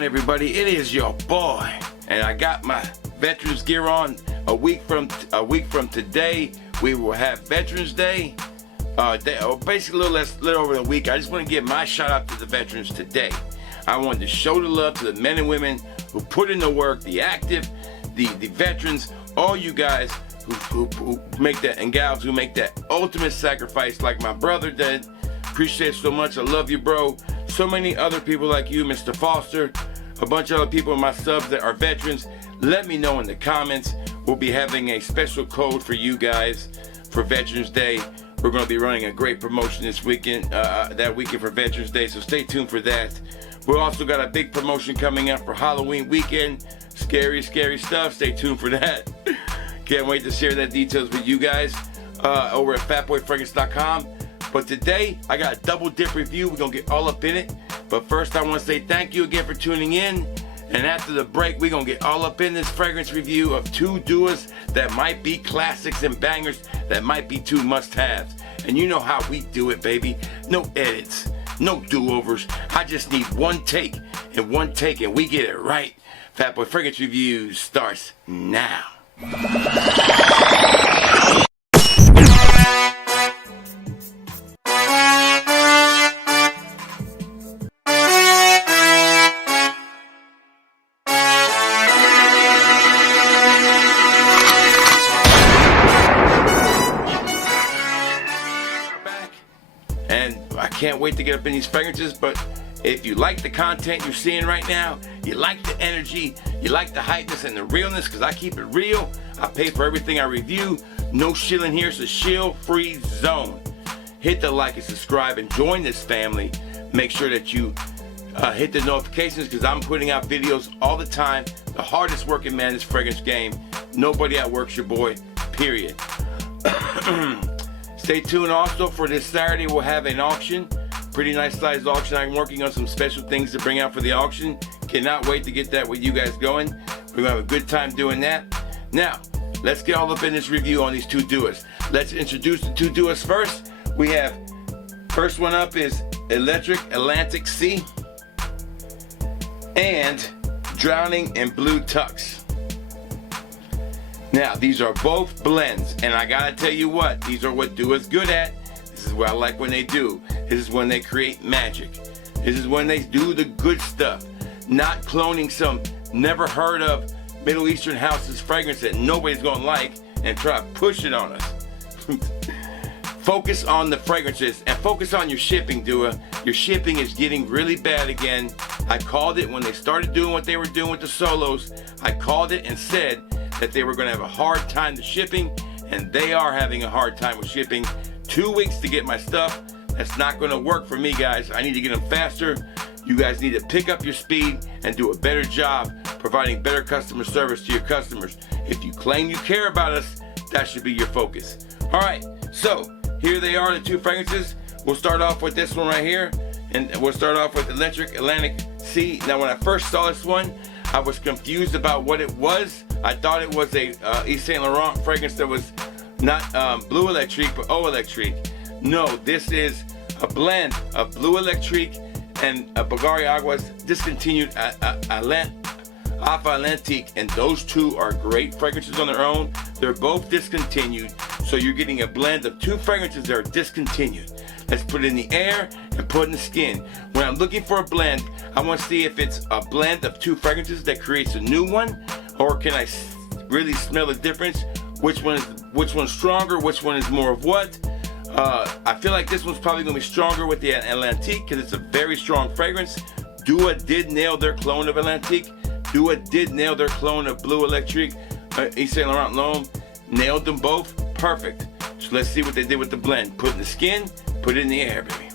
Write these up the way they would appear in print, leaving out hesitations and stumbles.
on, everybody? It is your boy, and I got my veterans gear on. A week from today, we will have Veterans Day. Basically a little over a week. I just want to give my shout out to the veterans today. I wanted to show the love to the men and women who put in the work, the active, the veterans, all you guys who make that, and gals who make that ultimate sacrifice like my brother did. Appreciate it so much. I love you, bro. So many other people like you, Mr. Foster, a bunch of other people in my subs that are veterans. Let me know in the comments. We'll be having a special code for you guys for Veterans Day. We're going to be running a great promotion this weekend, that weekend for Veterans Day, so stay tuned for that. We also got a big promotion coming up for Halloween weekend. Scary, scary stuff. Stay tuned for that. Can't wait to share that details with you guys over at fatboyfragrance.com. But today, I got a double dip review. We're going to get all up in it. But first, I want to say thank you again for tuning in. And after the break, we're going to get all up in this fragrance review of two duos that might be classics and bangers, that might be two must-haves. And you know how we do it, baby. No edits, no do-overs. I just need one take, and we get it right. Fatboy Fragrance Review starts now. And I can't wait to get up in these fragrances, but if you like the content you're seeing right now, you like the energy, you like the hypeness and the realness, because I keep it real. I pay for everything I review. No shilling here. It's a shill-free zone. Hit the like and subscribe and join this family. Make sure that you hit the notifications, because I'm putting out videos all the time. The hardest working man in this fragrance game. Nobody outworks your boy, period. Stay tuned also for this Saturday. We'll have an auction. Pretty nice sized auction. I'm working on some special things to bring out for the auction. Cannot wait to get that with you guys going. We're going to have a good time doing that. Now, let's get all up in this review on these two duos. Let's introduce the two duos first. We have, first one up is Electric Atlantic Sea and Drowning in Blue Tux. Now, these are both blends, and I gotta tell you what, these are what duos good at. This is what I like when they do. This is when they create magic. This is when they do the good stuff. Not cloning some never heard of Middle Eastern house's fragrance that nobody's gonna like and try to push it on us. Focus on the fragrances and focus on your shipping, duo. Your shipping is getting really bad again. I called it when they started doing what they were doing with the solos. I called it and said that they were going to have a hard time with shipping, and they are having a hard time with shipping. 2 weeks to get my stuff. That's not going to work for me, guys. I need to get them faster. You guys need to pick up your speed and do a better job providing better customer service to your customers. If you claim you care about us, that should be your focus. All right, so here they are, the two fragrances. We'll start off with this one right here, and we'll start off with Electric Atlantic Sea. Now, when I first saw this one, I was confused about what it was. I thought it was a Yves Saint Laurent fragrance that was not Blue Electrique, but Eau Electrique. No, this is a blend of Blue Electrique and Bulgari Agua's discontinued Alpha Atlantique, and those two are great fragrances on their own. They're both discontinued, so you're getting a blend of two fragrances that are discontinued. Let's put it in the air and put it in the skin. When I'm looking for a blend, I want to see if it's a blend of two fragrances that creates a new one, or can I really smell the difference? Which one's stronger? Which one is more of what? I feel like this one's probably going to be stronger with the Atlantique because it's a very strong fragrance. Dua did nail their clone of Atlantique. Dua did nail their clone of Blue Electrique. Yves Saint Laurent L'Homme nailed them both perfect. So let's see what they did with the blend. Put it in the skin, put it in the air, baby.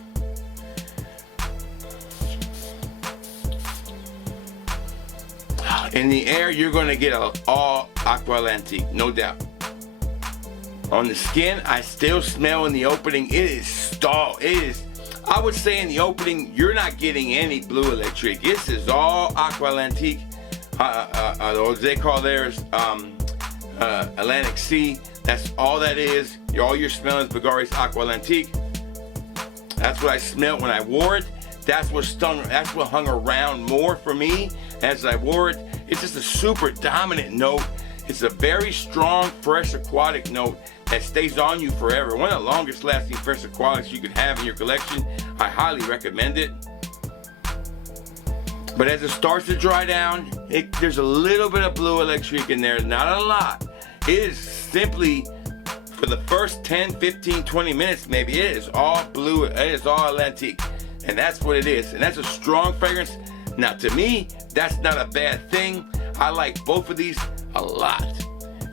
In the air, you're going to get all Aqua Atlantique, no doubt. On the skin, I still smell in the opening, it is stall. It is, I would say in the opening, you're not getting any Blue Electrique. This is all Aqua Atlantique. Or they call theirs Atlantic Sea. That's all that is. All you're smelling is Bulgari's Aqua Atlantique. That's what I smelled when I wore it. That's what hung around more for me as I wore it. It's just a super dominant note. It's a very strong, fresh aquatic note that stays on you forever. One of the longest lasting fresh aquatics you could have in your collection. I highly recommend it. But as it starts to dry down, there's a little bit of blue electric in there, not a lot. It is simply, for the first 10, 15, 20 minutes maybe, it is all blue, it is all Atlantique. And that's what it is. And that's a strong fragrance. Now to me, that's not a bad thing. I like both of these a lot.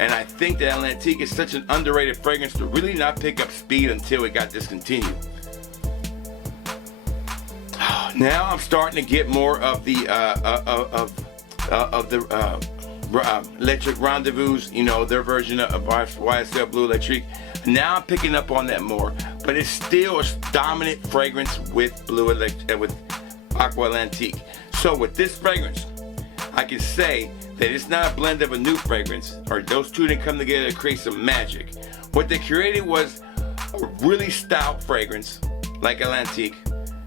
And I think that Atlantique is such an underrated fragrance to really not pick up speed until it got discontinued. Now I'm starting to get more of the Electric Rendezvous, you know, their version of YSL Blue Electric. Now I'm picking up on that more, but it's still a dominant fragrance with with Aqua Atlantique. So with this fragrance, I can say that it's not a blend of a new fragrance, or those two didn't come together to create some magic. What they created was a really stout fragrance like Atlantique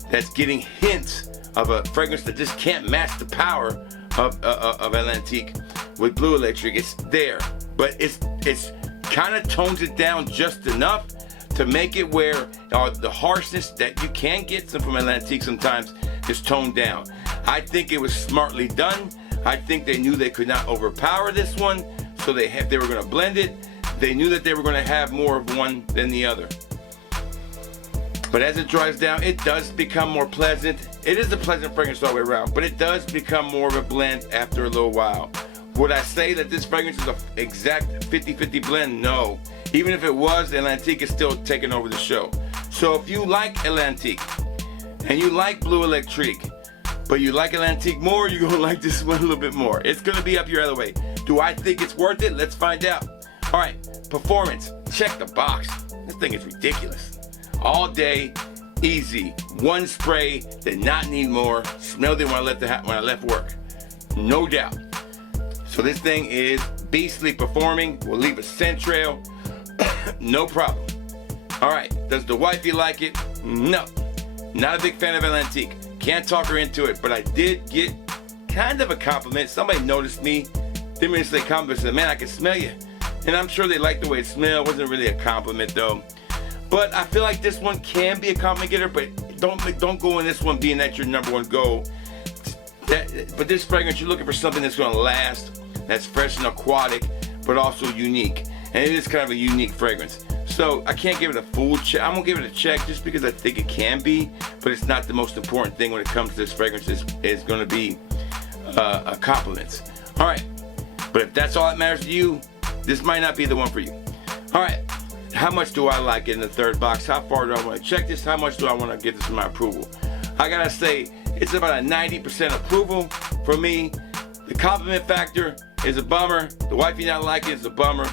that's getting hints of a fragrance that just can't match the power of Atlantique with Blue Electric. It's there, but it's kind of tones it down just enough to make it where the harshness that you can get from Atlantique sometimes is toned down. I think it was smartly done. I think they knew they could not overpower this one, so they were going to blend it. They knew that they were going to have more of one than the other. But as it dries down, it does become more pleasant. It is a pleasant fragrance all the way around, but it does become more of a blend after a little while. Would I say that this fragrance is an exact 50-50 blend? No. Even if it was, Atlantique is still taking over the show. So if you like Atlantique and you like Blue Electric, but you like Atlantique more, you're gonna like this one a little bit more. It's gonna be up your alleyway. Do I think it's worth it? Let's find out. All right, performance, check the box. This thing is ridiculous. All day, easy. One spray, did not need more. Smelled it when I left work. No doubt. So this thing is beastly performing. Will leave a scent trail. No problem. All right, does the wifey like it? No. Not a big fan of Atlantique. Can't talk her into it, but I did get kind of a compliment. Somebody noticed me. Didn't really say compliment, said, man, I can smell you. And I'm sure they liked the way it smelled. Wasn't really a compliment though. But I feel like this one can be a compliment getter, but don't go in this one being that your number one goal. But this fragrance, you're looking for something that's gonna last, that's fresh and aquatic, but also unique. And it is kind of a unique fragrance. So I can't give it a full check. I'm gonna give it a check just because I think it can be, but it's not the most important thing when it comes to this fragrance. It's gonna be a compliment. All right, but if that's all that matters to you, this might not be the one for you. All right, how much do I like it in the third box? How far do I want to check this? How much do I want to give this my approval? I gotta say, it's about a 90% approval for me. The compliment factor is a bummer. The wifey not like it is a bummer.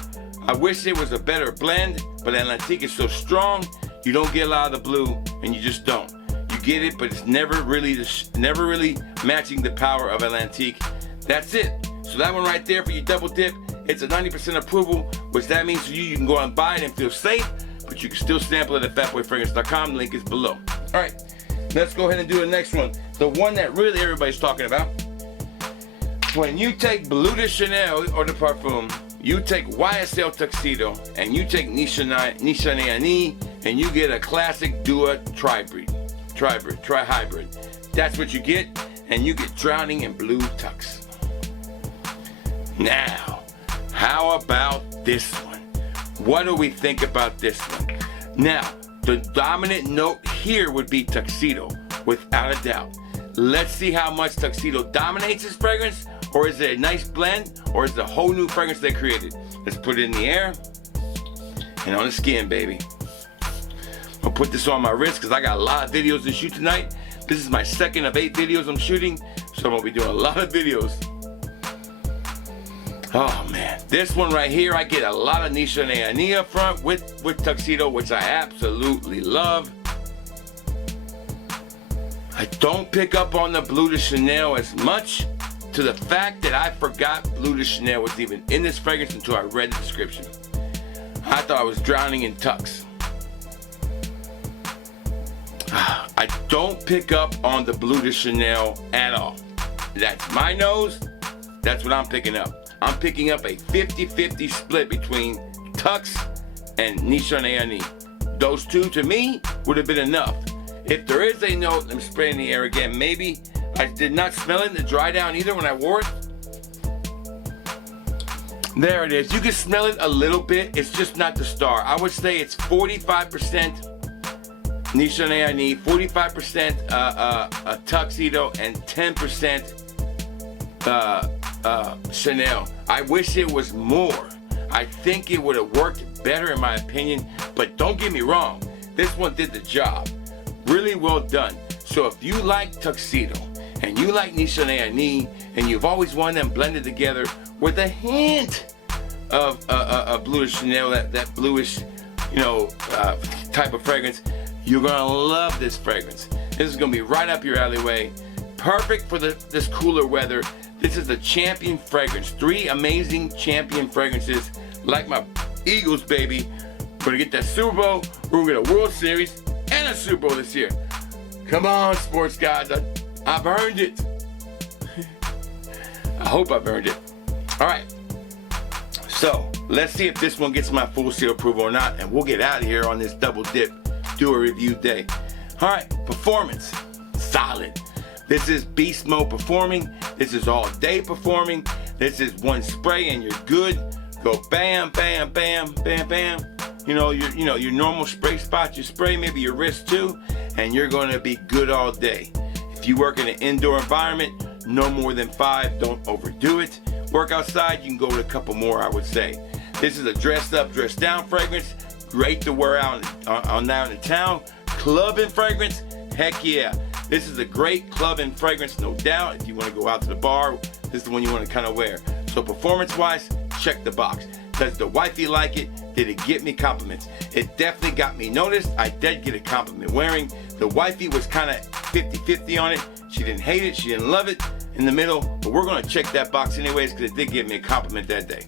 I wish it was a better blend, but Atlantique is so strong, you don't get a lot of the blue, and you just don't. You get it, but it's never really matching the power of Atlantique. That's it. So that one right there for your double dip, it's a 90% approval, which that means for you can go out and buy it and feel safe, but you can still sample it at fatboyfragrance.com. Link is below. All right, let's go ahead and do the next one. The one that really everybody's talking about. When you take Bleu de Chanel or the Parfum, you take YSL Tuxedo, and you take Nishane, and you get a classic Dua tri-hybrid. That's what you get, and you get Drowning in Blue Tux. Now, how about this one? What do we think about this one? Now, the dominant note here would be Tuxedo, without a doubt. Let's see how much Tuxedo dominates this fragrance, or is it a nice blend, or is it a whole new fragrance they created? Let's put it in the air and on the skin, baby. I'll put this on my wrist because I got a lot of videos to shoot tonight. This is my second of 8 videos I'm shooting, so I'm gonna be doing a lot of videos. Oh man, this one right here, I get a lot of Nishane up front with Tuxedo, which I absolutely love. I don't pick up on the Bleu de Chanel as much, to the fact that I forgot Bleu de Chanel was even in this fragrance until I read the description. I thought I was drowning in Tux. I I don't pick up on the Bleu de Chanel at all. That's my nose. That's what I'm picking up. I'm picking up a 50-50 split between Tux and Nichon Ani. Those two, to me, would have been enough. If there is a note, let me spray in the air again. Maybe I did not smell it in the dry down either when I wore it. There it is. You can smell it a little bit. It's just not the star. I would say it's 45% Nichon Ani, 45% a tuxedo, and 10% Chanel. I wish it was more. I think it would have worked better in my opinion, but don't get me wrong, this one did the job. Really well done. So if you like tuxedo and you like Nichon Ani and you've always wanted them blended together with a hint of Bleu de Chanel, that bluish, type of fragrance, you're gonna love this fragrance. This is gonna be right up your alleyway. Perfect for this cooler weather. This is the champion fragrance. 3 amazing champion fragrances, like my Eagles, baby. We're gonna get that Super Bowl. We're gonna get a World Series and a Super Bowl this year. Come on, sports guys. I've earned it. I hope I've earned it. All right. So let's see if this one gets my full seal approval or not, and we'll get out of here on this double dip, do a review day. All right, performance, solid. This is beast mode performing. This is all day performing. This is one spray and you're good. Go bam, bam, bam, bam, bam. Your normal spray spot, you spray maybe your wrist too, and you're gonna be good all day. If you work in an indoor environment, no more than 5, don't overdo it. Work outside, you can go with a couple more, I would say. This is a dressed up, dressed down fragrance. Great to wear out on down in town. Clubbing fragrance, heck yeah. This is a great clubbing fragrance, no doubt. If you want to go out to the bar, this is the one you want to kind of wear. So performance-wise, check the box. Does the wifey like it? Did it get me compliments? It definitely got me noticed. I did get a compliment wearing. The wifey was kind of 50-50 on it. She didn't hate it, she didn't love it in the middle, but we're gonna check that box anyways because it did give me a compliment that day.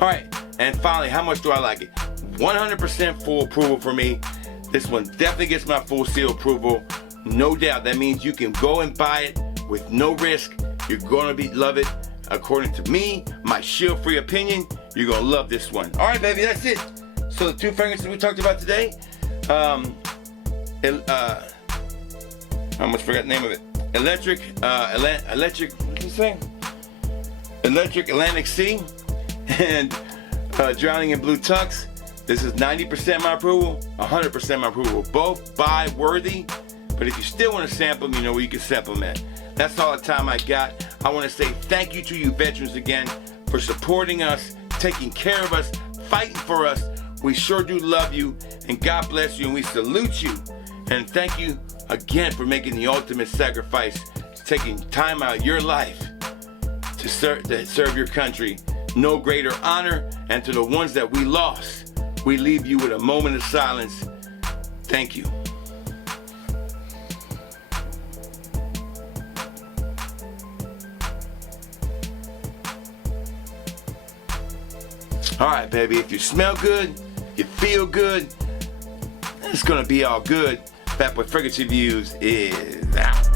All right, and finally, how much do I like it? 100% full approval for me. This one definitely gets my full seal approval. No doubt. That means you can go and buy it with no risk. You're gonna love it. According to me, my shield-free opinion, you're gonna love this one. All right, baby, that's it. So the 2 fragrances we talked about today, I almost forgot the name of it. Electric, what did you say? Electric Atlantic Sea and Drowning in Blue Tux. This is 90% my approval, 100% my approval. Both buy worthy, but if you still want to sample them, you know where you can sample them at. That's all the time I got. I want to say thank you to you veterans again for supporting us, taking care of us, fighting for us. We sure do love you, and God bless you, and we salute you. And thank you again for making the ultimate sacrifice, taking time out of your life to serve your country. No greater honor, and to the ones that we lost, we leave you with a moment of silence. Thank you. All right, baby, if you smell good, you feel good, it's gonna be all good. Fatboy Fragrance Reviews is out.